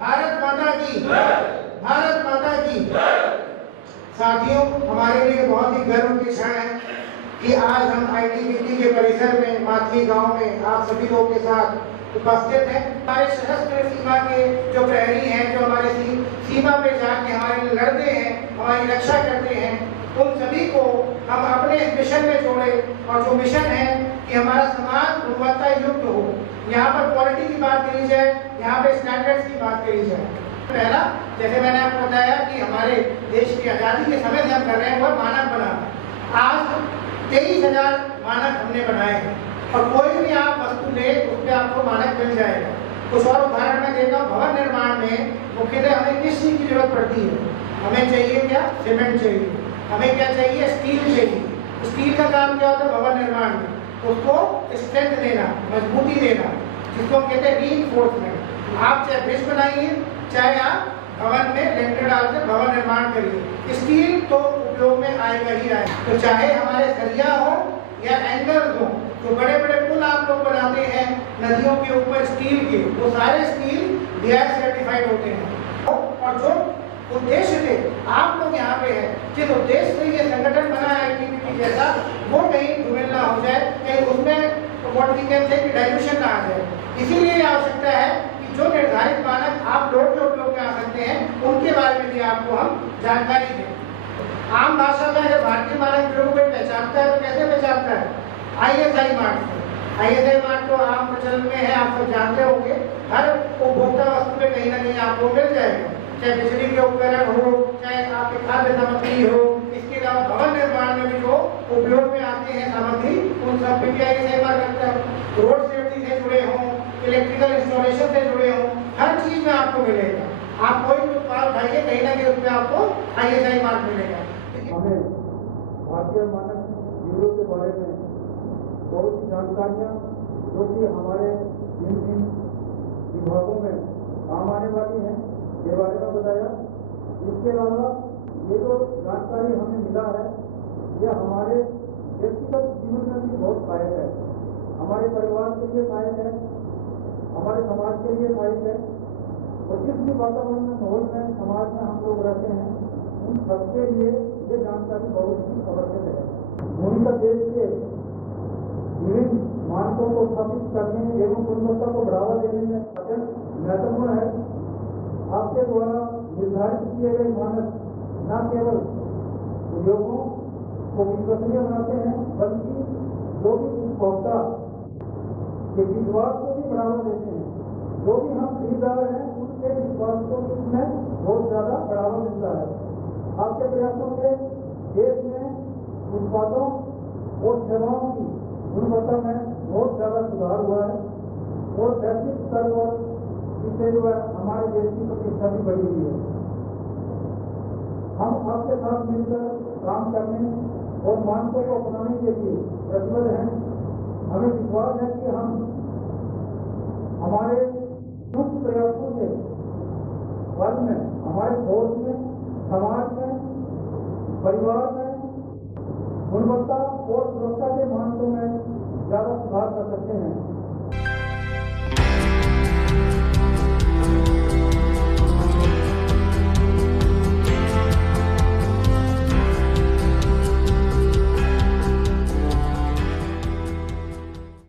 भारत माता की, भारत माता की। साथियों, हमारे लिए बहुत ही गर्व की क्षण है कि आज हम आईटीबीपी के परिसर में माथली गांव में आप सभी लोगों के साथ उपस्थित हैं। हमारे सशस्त्र सीमा के जो प्रहरी हैं, जो हमारे सीमा पे जाके हमारे लिए लड़ते हैं, हमारी रक्षा करते हैं, उन सभी को हम अपने मिशन में जोड़े। और जो मिशन है कि हमारा समाज गुणवत्ता युक्त हो। यहाँ पर क्वालिटी की बात करी जाए, यहाँ पे स्टैंडर्ड्स की बात करी जाए। पहला, जैसे मैंने आपको बताया कि हमारे देश की आज़ादी के समय से हम कर रहे हैं, वह मानक बनाना। आज 23,000 मानक हमने बनाए हैं और कोई भी आप वस्तु ले उस पर आपको मानक मिल जाएगा। कुछ और उदाहरण मैं देता हूँ। भवन निर्माण में मुख्यतः हमें किस चीज़ की जरूरत पड़ती है? हमें चाहिए क्या? सीमेंट चाहिए। हमें क्या चाहिए? स्टील चाहिए। स्टील का काम क्या होता है भवन निर्माण में? उसको स्ट्रेंथ देना, मजबूती देना, जिसको हम कहते हैं रीइंफोर्समेंट। आप चाहे ब्रिज बनाइए, चाहे आप भवन में लेंटर डालकर भवन निर्माण करिए, स्टील तो उपयोग में आएगा ही आएगा। तो चाहे हमारे सरिया हो या एंगल्स हो, जो बड़े बड़े पुल आप लोग बनाते हैं नदियों के ऊपर स्टील के, वो सारे स्टील DI सर्टिफाइड होते हैं। और जो उद्देश्य थे आप लोग यहाँ पे हैं, जिस उद्देश्य से ये संगठन बना है आईटीबीपी जैसा, वो कहीं धूमिल ना हो जाए, कहीं उसमें व्हाट वी कैन से कि डाइल्यूशन ना आ जाए। इसीलिए आवश्यकता है कि जो निर्धारित मानक आप लोग जो उपयोग में आ सकते हैं, उनके बारे में भी आपको हम जानकारी दें। आम भाषा में अगर भारतीय मानक ब्यूरो को पहचानता है तो कैसे पहचानता है? ISI मार्क से। ISI मार्क तो आम प्रचलन में है, आप सब जानते होंगे। हर उपभोक्ता वस्तु में कहीं ना कहीं आपको मिल जाएगा, चाहे बिजली के उपकरण हो, चाहे आपके खाद्य सामग्री हो। इसके अलावा भवन निर्माण में भी जो उपयोग में आते हैं सामग्री, उन सब पे ISI मार्क लगता है। रोड सेफ्टी से जुड़े हों, इलेक्ट्रिकल इंस्टॉलेशन से जुड़े हों, हर चीज में आपको मिलेगा। आप कोई भी उत्पाद उठाइए, कहीं ना कहीं उसमें आपको ISI मार्क मिलेगा। हमें भारतीय मानक ब्यूरो के बारे में बहुत सी जानकारियाँ जो कि हमारे इन विभागों में काम आने वाली हैं के बारे में बताया। इसके अलावा ये जो जानकारी हमें मिला है, यह हमारे व्यक्तिगत जीवन में भी बहुत सहायक है, हमारे परिवार के लिए सहायक है, हमारे समाज के लिए सहायक है। और जिस भी वातावरण में, माहौल में, समाज में हम लोग रहते हैं, उन सबके लिए ये जानकारी बहुत ही आवश्यक है। भूमिगत देश के विभिन्न मानकों को स्थापित करने एवं गुणवत्ता को बढ़ावा देने में अत्यंत महत्वपूर्ण है। आपके द्वारा निर्धारित किए गए मानक न केवल उद्योगों को विश्वसनीय बनाते हैं, बल्कि जो भी उपभोक्ता के विश्वास को भी बढ़ावा देते हैं। जो भी हम खरीदार हैं, उनके विश्वास को इसमें बहुत ज्यादा बढ़ावा मिलता है। आपके प्रयासों से देश में उत्पादों और सेवाओं की गुणवत्ता में बहुत ज्यादा सुधार हुआ है और वैश्विक स्तर पर इससे जो है हमारे देश की प्रतिष्ठा भी बढ़ी हुई है। हम आपके साथ मिलकर काम करने और मानकों को अपनाने के लिए प्रतिबद्ध हैं। हमें विश्वास है कि हम हमारे कुछ प्रयासों से वर्ग में, हमारे देश में, समाज में, परिवार में गुणवत्ता और सुरक्षा के मानकों में ज्यादा सुधार कर सकते हैं।